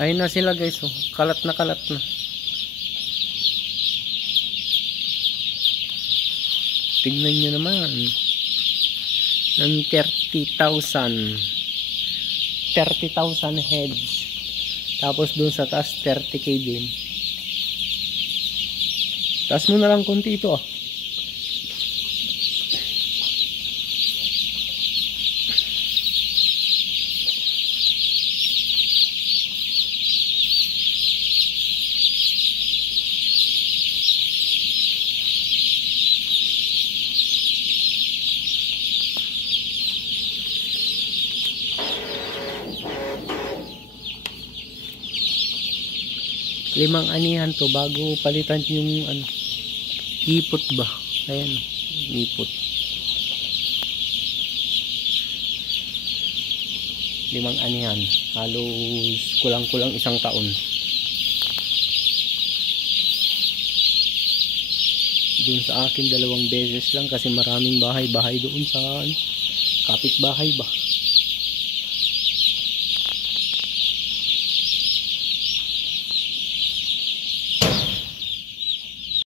Ayun na sila guys, oh. Kalat na kalat na. Tignan nyo naman. Ng 30,000 heads. Tapos dun sa taas 30k din. Taas mo na lang konti ito ah. Limang anihan to bago palitan yung ano, ipot ba? Ayan, ipot. 5 anihan. Halos kulang-kulang 1 taon. Doon sa akin 2 beses lang kasi maraming bahay-bahay doon sa kapitbahay ba.